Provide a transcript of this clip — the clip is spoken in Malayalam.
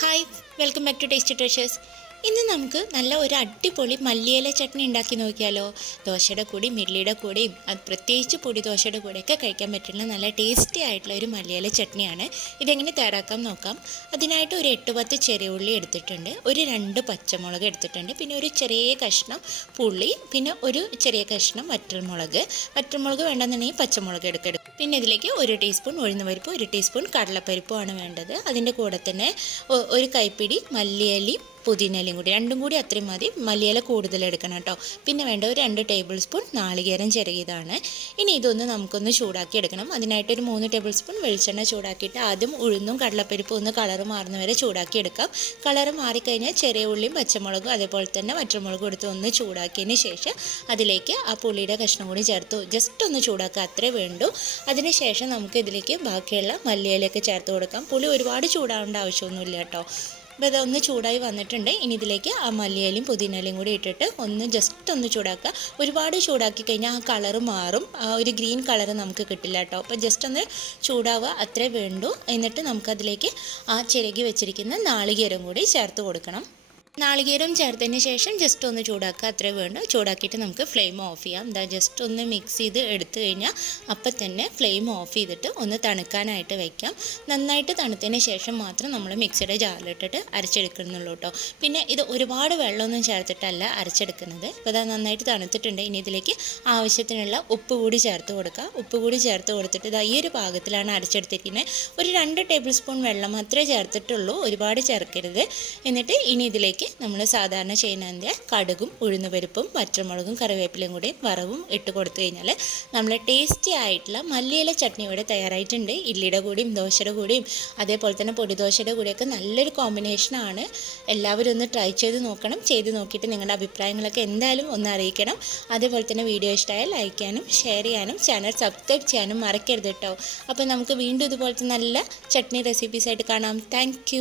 Hi, welcome back to tasty treasures. ഇന്ന് നമുക്ക് നല്ല ഒരു അടിപൊളി മല്ലിയില ചട്നി ഉണ്ടാക്കി നോക്കിയാലോ. ദോശയുടെ കൂടെയും ഇഡ്ലിയുടെ കൂടെയും അത് പ്രത്യേകിച്ച് പൊടി ദോശയുടെ കൂടെയൊക്കെ കഴിക്കാൻ പറ്റുന്ന നല്ല ടേസ്റ്റി ആയിട്ടുള്ള ഒരു മല്ലിയില ചട്നിയാണ്. ഇതെങ്ങനെ തയ്യാറാക്കാം നോക്കാം. അതിനായിട്ട് ഒരു 8-10 ചെറിയ ഉള്ളി എടുത്തിട്ടുണ്ട്, ഒരു 2 പച്ചമുളക് എടുത്തിട്ടുണ്ട്, പിന്നെ ഒരു ചെറിയ കഷ്ണം പുളി, പിന്നെ ഒരു ചെറിയ കഷ്ണം വറ്റൽമുളക് വേണ്ടെന്നുണ്ടെങ്കിൽ പച്ചമുളക് എടുക്കുക. പിന്നെ ഇതിലേക്ക് 1 ടീസ്പൂൺ ഉഴുന്നുപരിപ്പ്, 1 ടീസ്പൂൺ കടലപ്പരിപ്പുമാണ് വേണ്ടത്. അതിൻ്റെ കൂടെ തന്നെ ഒരു കൈപ്പിടി മല്ലിയിലയും പുതിനയിലയും കൂടി, രണ്ടും കൂടി അത്രയും മതി. മല്ലിയില കൂടുതൽ എടുക്കണം കേട്ടോ. പിന്നെ വേണ്ട ഒരു 2 ടേബിൾ സ്പൂൺ നാളികേരം ചിരകിയതാണ്. ഇനി ഇതൊന്ന് നമുക്കൊന്ന് ചൂടാക്കി എടുക്കണം. അതിനായിട്ട് ഒരു 3 ടേബിൾ സ്പൂൺ വെളിച്ചെണ്ണ ചൂടാക്കിയിട്ട് ആദ്യം ഉഴുന്നും കടലപ്പരിപ്പും ഒന്ന് കളറ് മാറുന്ന വരെ ചൂടാക്കി എടുക്കാം. കളറ് മാറിക്കഴിഞ്ഞാൽ ചെറിയ ഉള്ളിയും പച്ചമുളകും അതേപോലെ തന്നെ വറ്റൽമുളകും എടുത്ത് ഒന്ന് ചൂടാക്കിയതിന് ശേഷം അതിലേക്ക് ആ പുളിയുടെ കഷ്ണം കൂടി ചേർത്ത് ജസ്റ്റ് ഒന്ന് ചൂടാക്കുക, അത്രേ വേണ്ടൂ. അതിനുശേഷം നമുക്ക് ഇതിലേക്ക് ബാക്കിയുള്ള മല്ലിയിലയൊക്കെ ചേർത്ത് കൊടുക്കാം. പുളി ഒരുപാട് ചൂടാവേണ്ട ആവശ്യമൊന്നുമില്ല കേട്ടോ. അപ്പോൾ ഇതൊന്ന് ചൂടായി വന്നിട്ടുണ്ട്. ഇനി ഇതിലേക്ക് ആ മല്ലിയിലയും പുതിനയിലയും കൂടി ഇട്ടിട്ട് ഒന്ന് ജസ്റ്റ് ഒന്ന് ചൂടാക്കുക. ഒരുപാട് ചൂടാക്കി കഴിഞ്ഞാൽ ആ കളറ് മാറും, ആ ഒരു ഗ്രീൻ കളറ് നമുക്ക് കിട്ടില്ല കേട്ടോ. അപ്പോൾ ജസ്റ്റ് ഒന്ന് ചൂടാവുക, അത്രേ വേണ്ടൂ. എന്നിട്ട് നമുക്കതിലേക്ക് ആ ചിരകി വെച്ചിരിക്കുന്ന നാളികേരം കൂടി ചേർത്ത് കൊടുക്കണം. നാളികേരം ചേർത്തതിന് ശേഷം ജസ്റ്റ് ഒന്ന് ചൂടാക്കുക, അത്രേ വേണ്ടു. ചൂടാക്കിയിട്ട് നമുക്ക് ഫ്ലെയിം ഓഫ് ചെയ്യാം. എന്താ ജസ്റ്റ് ഒന്ന് മിക്സ് ചെയ്ത് എടുത്തു കഴിഞ്ഞാൽ അപ്പം തന്നെ ഫ്ലെയിം ഓഫ് ചെയ്തിട്ട് ഒന്ന് തണുക്കാനായിട്ട് വയ്ക്കാം. നന്നായിട്ട് തണുത്തതിന് ശേഷം മാത്രം നമ്മൾ മിക്സിയുടെ ജാറിലിട്ടിട്ട് അരച്ചെടുക്കുന്നുള്ളൂ കേട്ടോ. പിന്നെ ഇത് ഒരുപാട് വെള്ളമൊന്നും ചേർത്തിട്ടല്ല അരച്ചെടുക്കുന്നത്. അപ്പോൾ അത് നന്നായിട്ട് തണുത്തിട്ടുണ്ട്. ഇനി ഇതിലേക്ക് ആവശ്യത്തിനുള്ള ഉപ്പ് കൂടി ചേർത്ത് കൊടുക്കുക. ഉപ്പ് കൂടി ചേർത്ത് കൊടുത്തിട്ട് ഈ ഒരു പാകത്തിലാണ് അരച്ചെടുത്തിരിക്കുന്നത്. ഒരു 2 ടേബിൾ സ്പൂൺ വെള്ളം മാത്രമേ ചേർത്തിട്ടുള്ളൂ, ഒരുപാട് ചേർക്കരുത്. എന്നിട്ട് ഇനി ഇതിലേക്ക് നമ്മൾ സാധാരണ ചെയ്യുന്നതിൻ്റെ കടുകും ഉഴുന്നുപരിപ്പും വറ്റൽമുളകും കറിവേപ്പിലയും കൂടി വറവും ഇട്ട് കൊടുത്തു കഴിഞ്ഞാൽ നമ്മൾ ടേസ്റ്റി ആയിട്ടുള്ള മല്ലിയില ചട്നി ഇവിടെ തയ്യാറായിട്ടുണ്ട്. ഇഡ്ലിയുടെ കൂടിയും ദോശയുടെ കൂടിയും അതേപോലെ തന്നെ പൊടിദോശയുടെ കൂടിയൊക്കെ നല്ലൊരു കോമ്പിനേഷനാണ്. എല്ലാവരും ഒന്ന് ട്രൈ ചെയ്ത് നോക്കണം. ചെയ്ത് നോക്കിയിട്ട് നിങ്ങളുടെ അഭിപ്രായങ്ങളൊക്കെ എന്തായാലും ഒന്ന് അറിയിക്കണം. അതേപോലെ തന്നെ വീഡിയോ ഇഷ്ടമായാൽ ലൈക്ക് ചെയ്യാനും ഷെയർ ചെയ്യാനും ചാനൽ സബ്സ്ക്രൈബ് ചെയ്യാനും മറക്കരുത് കേട്ടോ. അപ്പോൾ നമുക്ക് വീണ്ടും ഇതുപോലത്തെ നല്ല ചട്നി റെസിപ്പീസായിട്ട് കാണാം. താങ്ക്